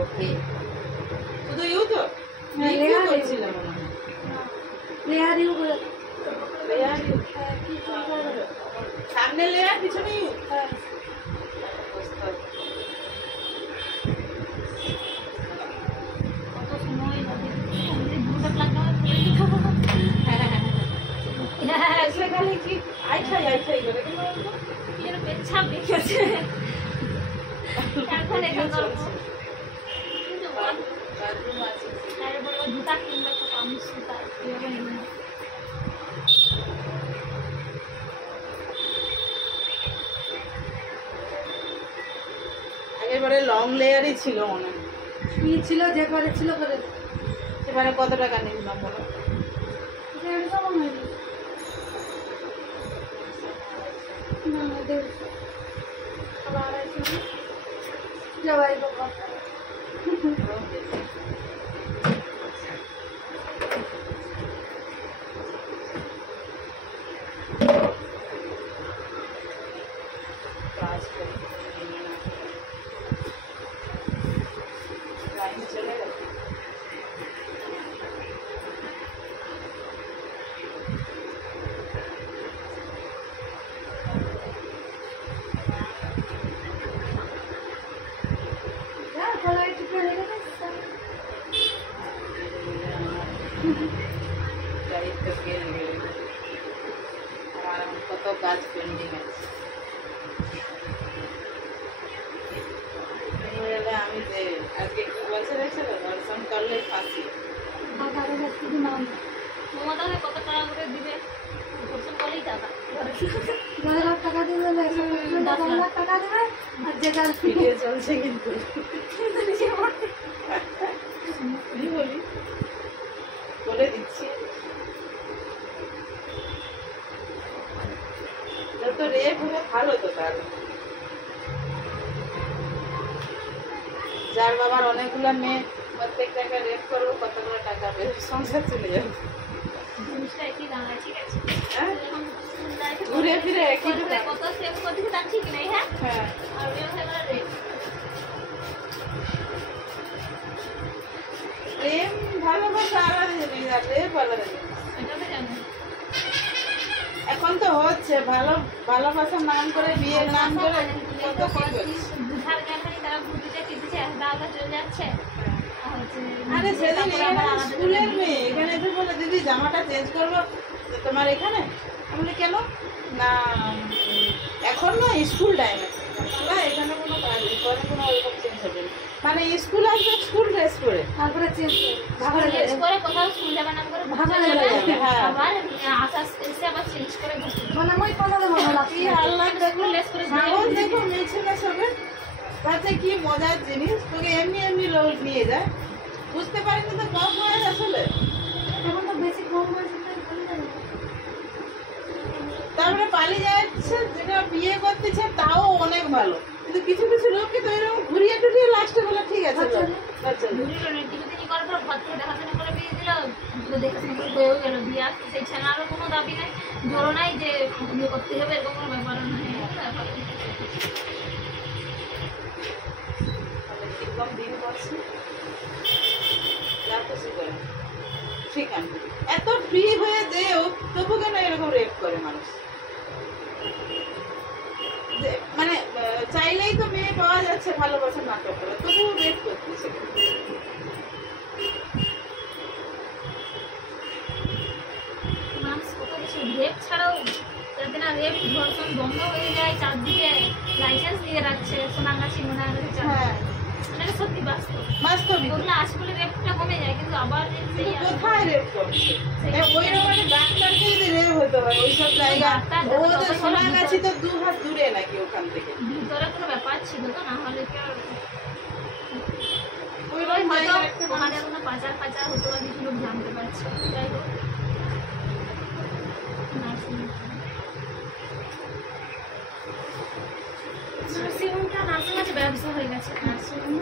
ওকে শুধু ইউ তো লেয়ার করছিল মনে হয় লেয়ার ইউ লেয়ার ইউ সামনে লেয়ার পিছনে ইউ কত সময় লাগে দুটো প্লাগ ऐसे खाली की आई করে কেন বলতো এর পেছাপ দেখেছে এখন এখন কিন্তু বাথরুম আছে আরে বড় জুতা কিনলে তো কম জুতা এভাবে নিয়ে আগেরবারে লং লেয়ারই ছিল মনে কি ছিল যে করে ছিল করে সেবারে কত টাকা নিলাম বলো না দেখ আবার আছে জবাই বাবা কত কাজ পেন্ডিং আছে আমি যে আজকে কি বলছে দেখছো দর্শন করলে ফাঁসি মমতা কত টাকা করে দিবে দর্শন করলেই টাকা 10 লাখ টাকা দিবে 10 লাখ টাকা দেবে আর যেটা ভিডিও চলছে কিন্তু বলি বলে দিচ্ছি যত রেপ হলে ভালো তো তার যার বাবার অনেকগুলো মেয়ে প্রত্যেকটাকে রেপ করবো কতগুলো টাকা বের সংসার চলে যাবে জিনিসটা একই দাঁড়ায় ঠিক আছে ঘুরে ফিরে একই কত সেভ করতে তার ঠিক নেই হ্যাঁ হ্যাঁ আর ওই হয়ে রেপ প্রেম ভালোবাসা আলাদা জিনিস আর রেপ আলাদা জিনিস এটা তো জানি এখন তো হচ্ছে ভালোবাসার নাম করে বিয়ের নাম করে কত কি করছে বুঝার জ্ঞানী তারা বুঝতে কিনছে দাদা চলে যাচ্ছে আরে সেদিন স্কুলের মেয়ে এখানে এসে বলে দিদি জামাটা চেঞ্জ করবো তোমার এখানে আমি কেন না এখন না স্কুল টাইম আছে না এখানে কোনো কাজ পরে কোনো ওরকম চেঞ্জ হবে না মানে স্কুল আসবে স্কুল ড্রেস পরে তারপরে চেঞ্জ করে কোথাও স্কুল যাবে না করে ভাঙা যাবে আবার আসাস এসে আবার চেঞ্জ করে মানে মই কথা মনে লাগি আল্লাহ দেখো লেস করে দেখো মেছে না সবে তাতে কি মজার জিনিস তোকে এমনি এমনি লোক নিয়ে যায় বুঝতে পারি তো কম বয়স আসলে এখন তো বেশি কম বয়স তারপরে পালিয়ে যাচ্ছে যেটা বিয়ে করতেছে তাও অনেক ভালো কিন্তু কিছু কিছু লোককে তো এরকম ঘুরিয়ে টুরিয়ে লাস্টে বলে ঠিক আছে দেখাশোনা করে বিয়ে দিল দেখাশোনা করে হয়েও গেল বিয়ে আসতে সেই ছেলেরও কোনো দাবি নাই জোরও নাই যে বিয়ে করতে হবে এরকম কোনো ব্যাপারও নাই দিন করছি ঠিক আছে এত ফ্রি হয়ে দেও তবু কেন এরকম রেপ করে মানুষ মানে চাইলেই তো মেয়ে পাওয়া যাচ্ছে ভালোবাসার নাটক করে তবু রেপ করতেছে মানুষ কত কিছু রেপ ছাড়াও যাতে না রেপ ধর্ষণ বন্ধ হয়ে যায় চারদিকে লাইসেন্স দিয়ে রাখছে সোনাগাছি মোনাগাছি হ্যাঁ এটা সত্যি বাস্তব ওগুলো আসলে রেপটা কমে যায় কিন্তু আবার কোথায় রেপ করছে ওই রকম ডাক্তারকে যদি রেপ হতে হয় ওইসব জায়গা ওদের সোনাগাছি তো 2 হাত দূরে নাকি ওখান থেকে ভিতরে কোনো ব্যাপার ছিল তো না হলে কি আর ওই হয়তো আমাদের কোনো পাচার হতো বা কিছু লোক জানতে পারছে যাই হোক নার্সিংহোমটা নার্সিং আছে ব্যবসা হয়ে গেছে নার্সিংহোম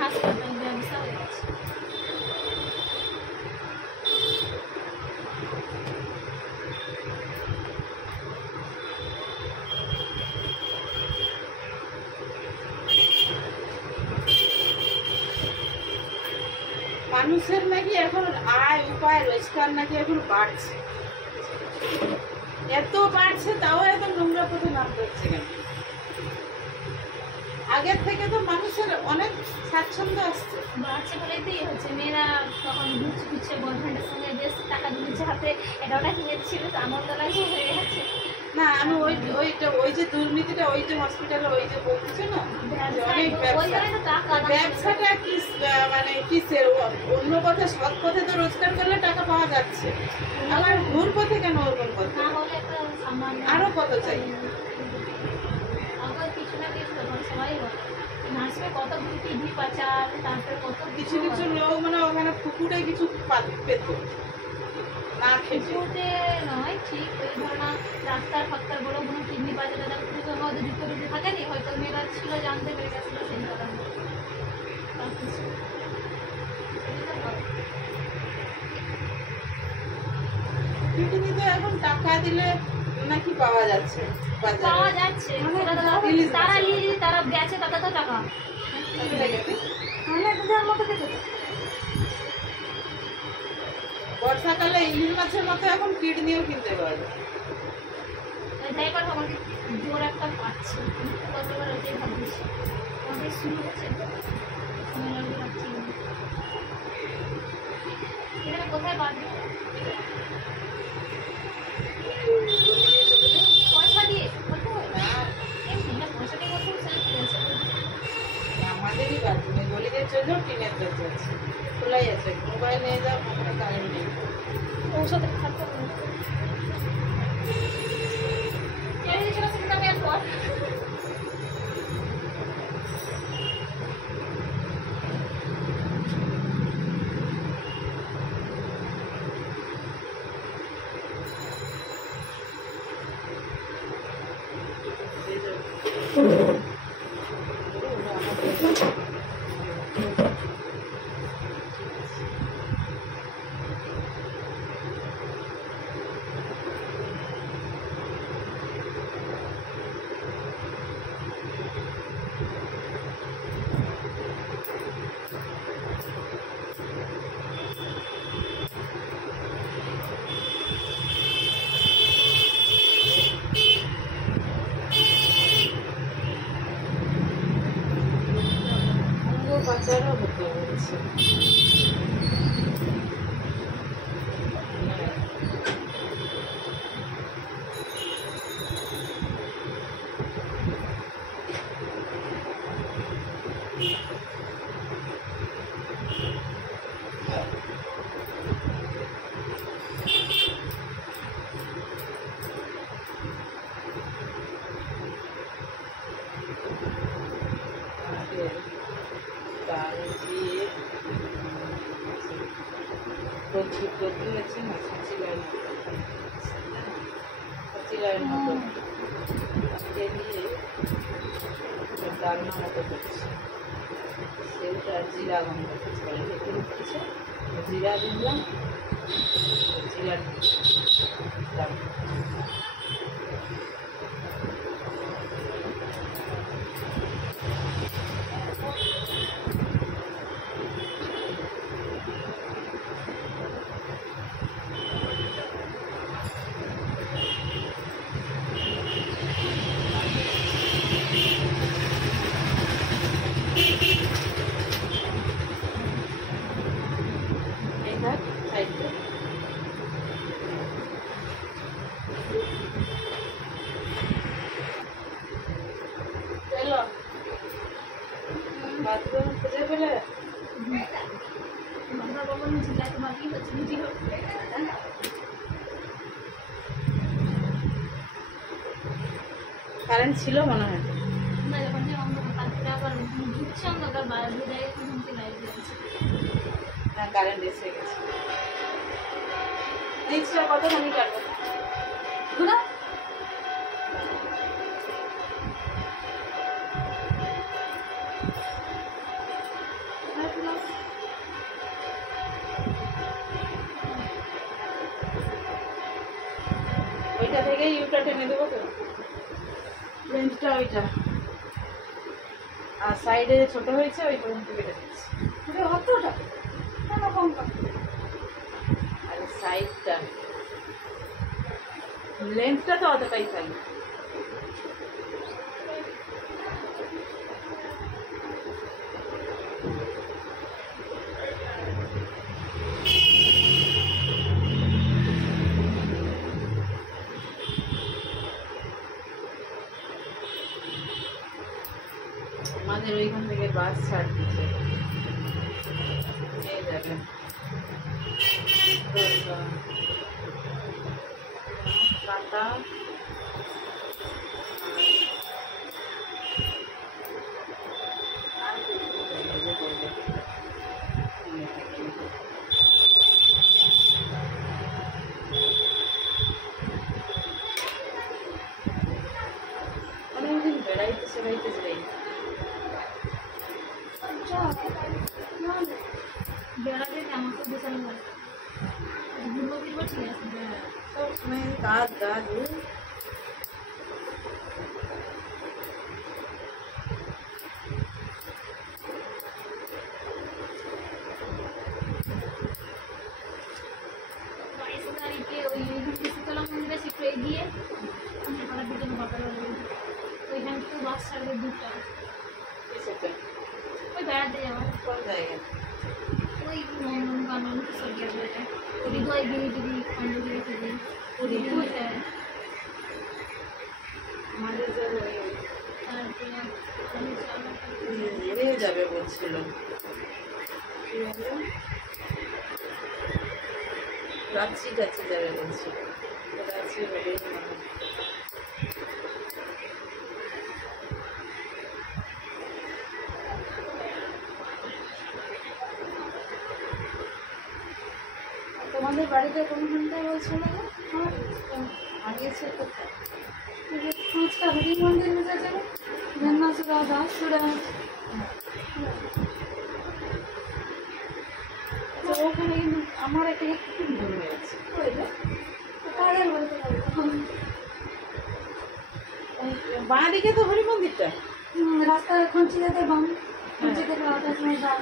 হাসপাতাল ব্যবসা হয়ে গেছে মানুষের নাকি এখন আয় উপায় রোজগার নাকি এখন বাড়ছে, এত বাড়ছে তাও এত নোংরা পথে নামতে হচ্ছে কেন? আগের থেকে তো মানুষের অনেক স্বাচ্ছন্দ্য আসছে। বাড়ছে বলেই তো হচ্ছে, মেয়েরা তখন ঘুরছে ঘুরছে বয়ফ্রেন্ডের সঙ্গে বেশ টাকা দিচ্ছে হাতে, এটা ওটা কিনে দিচ্ছিল, তো আনন্দ লাগছে হয়ে গেছে। না আমি ওই যে দুর্নীতিটা, ওই যে হসপিটালে ওই যে বলছে না যে অনেক ব্যবসাটা কি মানে কিসের, অন্য পথে সৎ পথে তো রোজগার করলে টাকা পাওয়া যাচ্ছে, আবার ভুল পথে কেন ওরকম পথে? না হলে একটা সামান্য আরো কত চাই? আবার কিছু না কিছু তখন সবাই বলে নাচবে কত টিভি পাচার, তারপরে কত কিছু কিছু লোক মানে ওখানে পুকুরে কিছু পেত না খেতে। পুকুরে নয় ঠিক, ওই ধরো ডাক্তার ফাক্তার বড় কোনো কিডনি পাচার টাচার পুকুরের মধ্যে বিপরীতে থাকেনি, হয়তো মেয়েরা ছিল জানতে পেরে গেছিল সেই কারণে। কিডনি তো এখন টাকা দিলে নাকি পাওয়া যাচ্ছে, পাওয়া যাচ্ছে, তারা নিয়ে তারা বেচে তাতে তো টাকা বর্ষাকালে ইলিশ মাছের মতো এখন কিডনিও কিনতে পাওয়া যায়। যাই পারো আমাকে জোর একটা পাচ্ছে, কতবার ওইটাই ভাবছি আমাদের শুরু হচ্ছে সময় লাগবে পাচ্ছি এখানে কোথায় বাঁধবে পয়সা দিয়ে করতে হয় না, এমনি না পয়সা দিয়ে করতে হচ্ছে। আমাদেরই বাথরুমে গলিদের জন্য টিনের দরজা আছে, খোলাই আছে, মোবাইল নিয়ে যাও, কারেন্ট নেই। ঔষধ খাতে হবে চলে আসছে আমি এরপর বাচ্চারা হতে বলছে ডালনা মতো করছে, সেটা জিরা গন্ধ করছে, জিরা দিলাম, জিরা বাথরুম খুঁজে পেলে কারেন্ট ছিল মনে হয় না, যখন তারপরে আবার ঢুকছে অন্ধকার বাইরে যায় লাইট জ্বলছে। হ্যাঁ কারেন্ট এসে গেছে। রিক্সা কতখানি কাটবে দুনা ওইটা থেকে ইউটা টেনে দেবো তো, লেন্সটা ওইটা, আর সাইডে ছোট হয়েছে ওই পর্যন্ত কেটে দিচ্ছি। অতটা কেন কম করে? আর সাইডটা লেন্থটা তো অতটাই থাকবে। আমাদের ওইখান থেকে বাস ছাড় দিচ্ছে, নিয়ে যাবে কাটা। অনেকদিন বেড়াইতেছে বেড়াতে আমার তো বিশাল লাগে, ঘুরবো ফিরবো ঠিক আছে। সব সময় কাজ কাজ। তারিখে ওই শীতলা মন্দিরে একটু এগিয়ে আমার পাড়ার দিকে বাবার ওইখান থেকে বাস ছাড়বে 2টা, ওই বেড়াতে যাওয়ার। কোন জায়গায়? ওই নন্দনকানন সব জায়গাটা, হৃদয় গিরিগিরি খণ্ডগিরি থেকে পুরীতে। আমাদের যে তারপরে এড়িয়ে যাবে বলছিল, রাঁচি টাচি যাবে বলছিল, রাঁচি হলেই মানে। তোমাদের বাড়িতে কোনখানটায় বলছিল না? আগিয়েছে কোথায়? পাঁচটা হরি মন্দির বুঝা যাবে, ধন্যাসুরা দাসুরা। তো ওখানে কিন্তু আমার একটা খুব ভুল হয়েছে। কাদের বলতে পারবো? বাঁ দিকে তো হরি মন্দিরটা, রাস্তায় খঞ্চি যেতে বাম, খঞ্চি থেকে আসার সময় ডান।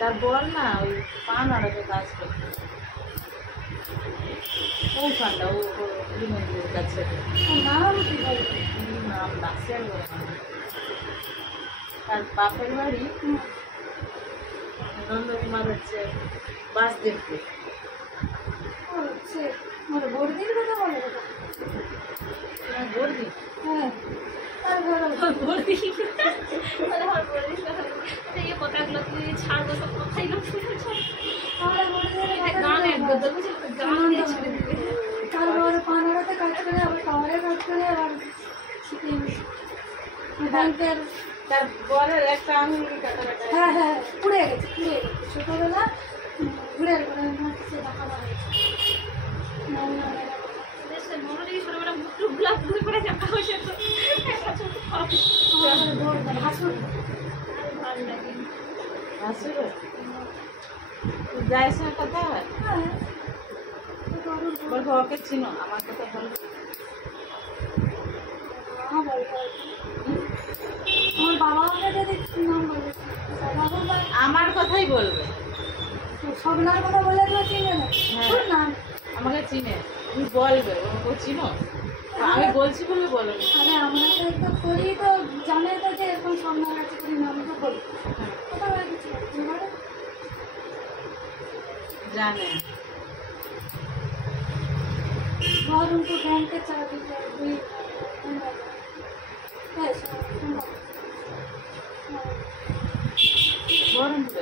তার বল না ওই পা নাড়াতে কাজ করতে, ওখানটা ও হরি মন্দিরের কাছে। নাম কি বলবো? নাম দাসের বলে না, তার বাপের বাড়ি নন্দকুমার হচ্ছে বাসদেবপুর। হচ্ছে আমার বর্দির কথা বলে কথা। তোমার বর্দি? হ্যাঁ, তার বর্দি আমার বর্দির কথা। এই কথাগুলো তুই ছাড়বো, সব কথাইগুলো শুনে আমার বর্দির গানে একদম বুঝলি, গানে ছেড়ে দিবে। তারপর পানারাতে কাজ করে, আবার টাওয়ারে কাজ করে, আবার ব্যাংকের। তার বরের একটা আঙুল কাটা কাটা। হ্যাঁ হ্যাঁ, পুড়ে গেছে, পুড়ে গেছে ছোটবেলা ঘুরে ঘুরে সে দেখা হয়েছে। মনোযোগী ছোটবেলা মুখ গোলাপ ঘুরে করে দেখা হয়েছে। তো হাসুর ভালো লাগে, হাসুর যাইস না কথা হয়। হ্যাঁ বলবো ওকে চিনো, আমার কথা বলো। আমার বাবা আমাকে যদি নাম বলে, আমার কথাই বলবে, সব নাম কথা বলে তো চিনে না। হ্যাঁ। নাম আমাকে চিনে, তুমি বলবে ওকে চিনো, আমি বলছি বলে বলো। আরে আমরা তো একদম করি, তো জানে তো যে এরকম সামনে আছে করি, নাম তো বলি কথা বলে কিছু জানে। और उनको बैंक के चाबी हुई বরঞ্চ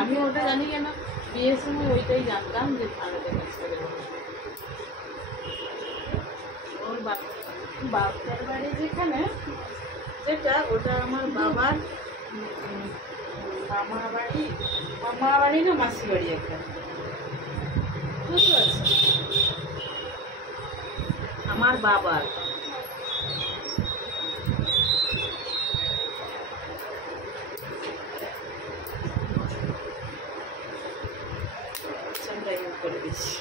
আমি ওটা জানি কেন, বিয়ের সময় ওইটাই জানতাম যে ভারতের কাছ থেকে ওর বাপের বাড়ি যেখানে, যেটা ওটা আমার বাবার মামা বাড়ি না মাসি বাড়ি একটা, বুঝতে পারছি আমার বাবার। করে দিচ্ছি।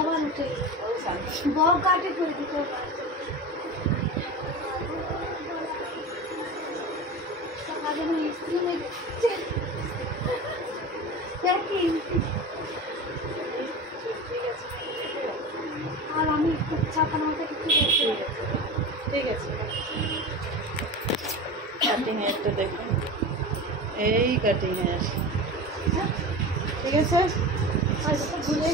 আবার উঠে বক কাটে করে দিতে আর আমি একটু চাপার মতো একটু ঠিক আছে কাটিং হেয়ারটা দেখুন এই কাটিং হেয়ার ঠিক আছে ঘুরে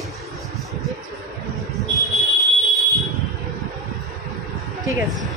ঠিক আছে